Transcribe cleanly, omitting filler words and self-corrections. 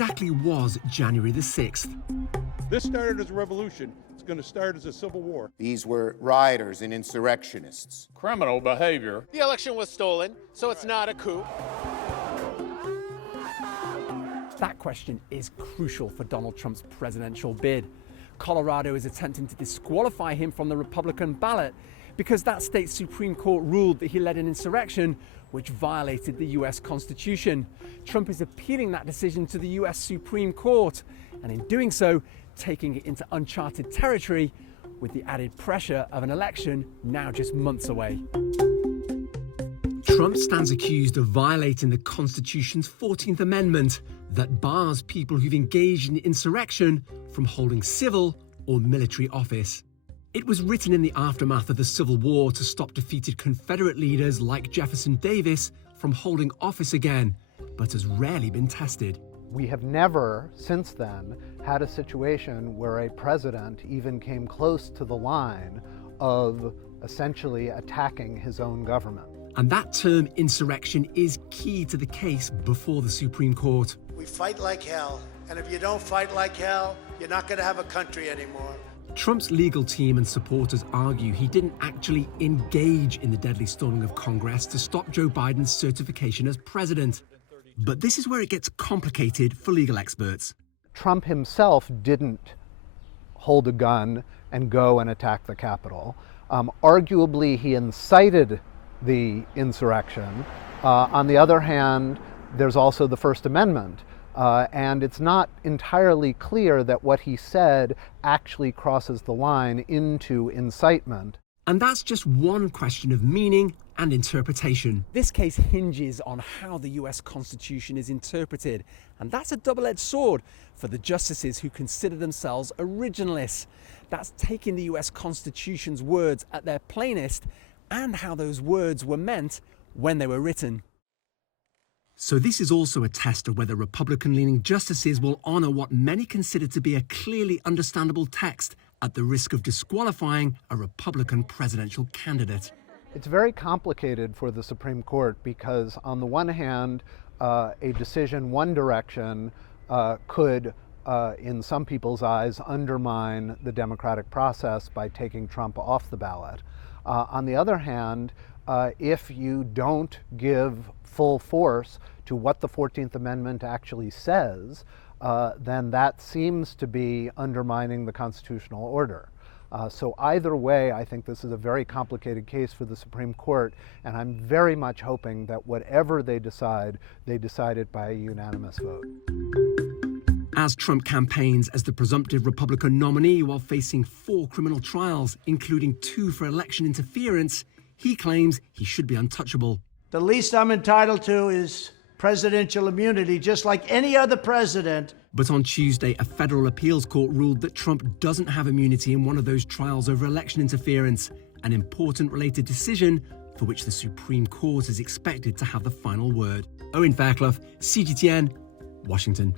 exactly was January the 6th? This started as a revolution. It's going to start as a civil war. These were rioters and insurrectionists. Criminal behavior. The election was stolen, so it's not a coup. That question is crucial for Donald Trump's presidential bid. Colorado is attempting to disqualify him from the Republican ballot because that state's Supreme Court ruled that he led an insurrection which violated the US Constitution. Trump is appealing that decision to the US Supreme Court, and in doing so, taking it into uncharted territory with the added pressure of an election now just months away. Trump stands accused of violating the Constitution's 14th Amendment that bars people who've engaged in insurrection from holding civil or military office. It was written in the aftermath of the Civil War to stop defeated Confederate leaders like Jefferson Davis from holding office again, but has rarely been tested. We have never, since then, had a situation where a president even came close to the line of essentially attacking his own government. And that term insurrection is key to the case before the Supreme Court. We fight like hell, and if you don't fight like hell, you're not going to have a country anymore. Trump's legal team and supporters argue he didn't actually engage in the deadly storming of Congress to stop Joe Biden's certification as president. But this is where it gets complicated for legal experts. Trump himself didn't hold a gun and go and attack the Capitol. Arguably, he incited the insurrection. On the other hand, there's also the First Amendment. And it's not entirely clear that what he said actually crosses the line into incitement. And that's just one question of meaning and interpretation. This case hinges on how the US Constitution is interpreted, and that's a double-edged sword for the justices who consider themselves originalists. That's taking the US Constitution's words at their plainest and how those words were meant when they were written. So this is also a test of whether Republican-leaning justices will honour what many consider to be a clearly understandable text at the risk of disqualifying a Republican presidential candidate. It's very complicated for the Supreme Court because, on the one hand, a decision one direction could, in some people's eyes, undermine the democratic process by taking Trump off the ballot. On the other hand, if you don't give full force to what the 14th Amendment actually says, then that seems to be undermining the constitutional order. So either way, I think this is a very complicated case for the Supreme Court, and I'm very much hoping that whatever they decide it by a unanimous vote. As Trump campaigns as the presumptive Republican nominee while facing 4 criminal trials, including 2 for election interference, he claims he should be untouchable. The least I'm entitled to is presidential immunity, just like any other president. But on Tuesday, a federal appeals court ruled that Trump doesn't have immunity in one of those trials over election interference, an important related decision for which the Supreme Court is expected to have the final word. Owen, Fairclough, CGTN, Washington.